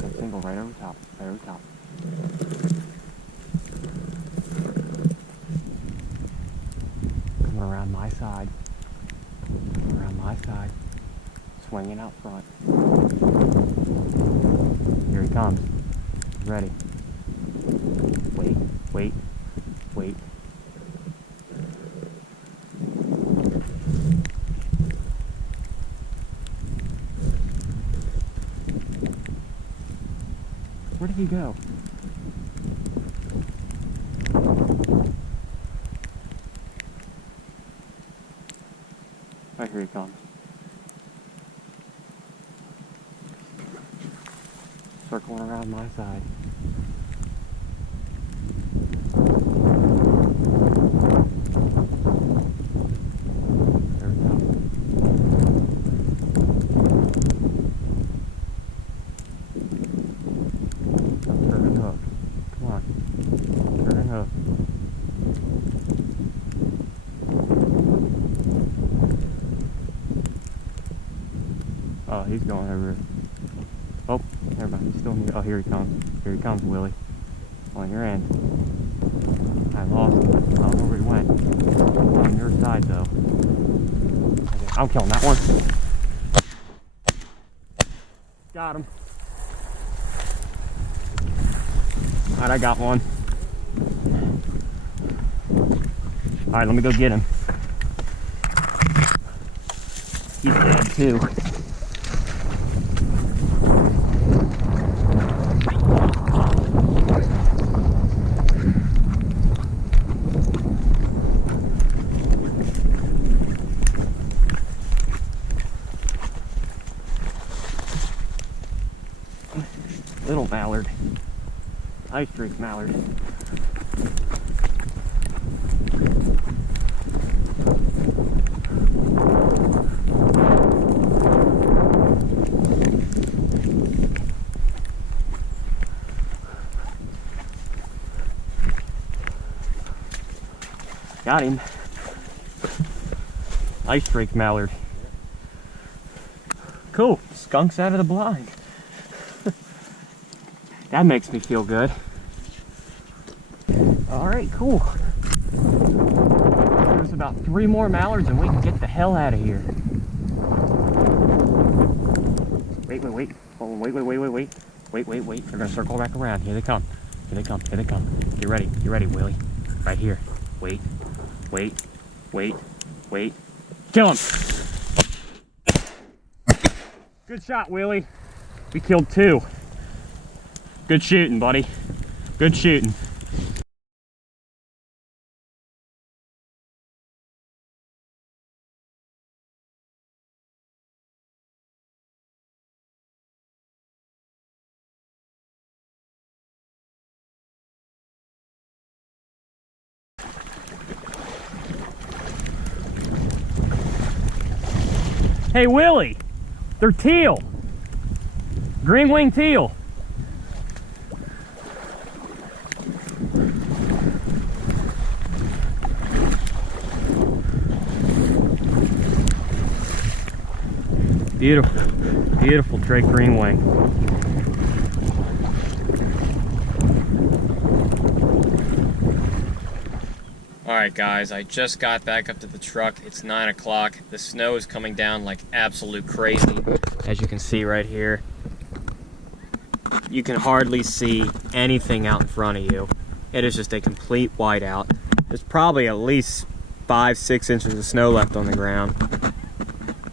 Got a single right over top, right over top. Coming around my side. Coming around my side. Swinging out front. Here he comes. He's ready. Wait, wait, wait. Where did he go? Right, here he comes. Circling around my side. There we go. Turn and hook. Come on. Turn and hook. Oh, he's going over. Oh, never mind. He's still near. Oh, here he comes. Here he comes, Willie. On your end. I lost him. I don't know where he went. On your side, though. Okay, I'm killing that one. Got him. Alright, I got one. Alright, let me go get him. He's dead, too. Little mallard. Ice drink mallard. Got him. Ice drink mallard. Cool. Skunk's out of the blind. That makes me feel good. Alright, cool. There's about 3 more mallards and we can get the hell out of here. Wait, wait, wait. Oh, wait, wait, wait, wait, wait. Wait, wait, wait. They're gonna circle back around. Here they come. Here they come. Here they come. Get ready. Get ready, Willie. Right here. Wait. Wait. Wait. Wait. Kill him! Good shot, Willie. We killed 2. Good shooting, buddy. Good shooting. Hey, Willie, they're teal. Green-winged teal. Beautiful, beautiful Drake green-wing. Alright guys, I just got back up to the truck. It's 9 o'clock. The snow is coming down like absolute crazy. As you can see right here. You can hardly see anything out in front of you. It is just a complete whiteout. There's probably at least 5-6 inches of snow left on the ground.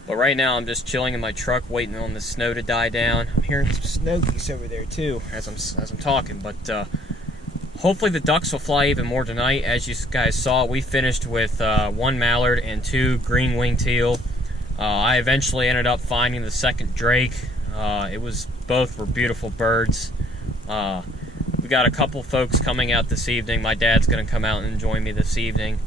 But right now I'm just chilling in my truck waiting on the snow to die down. I'm hearing some snow geese over there too as I'm talking, but hopefully the ducks will fly even more tonight. As you guys saw, we finished with 1 mallard and 2 green-winged teal. I eventually ended up finding the second drake. Both were beautiful birds. We got a couple folks coming out this evening. My dad's gonna come out and join me this evening.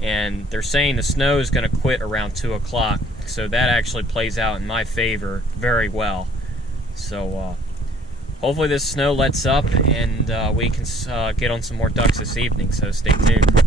And they're saying the snow is gonna quit around 2 o'clock. So that actually plays out in my favor very well. So hopefully this snow lets up and we can get on some more ducks this evening, so stay tuned.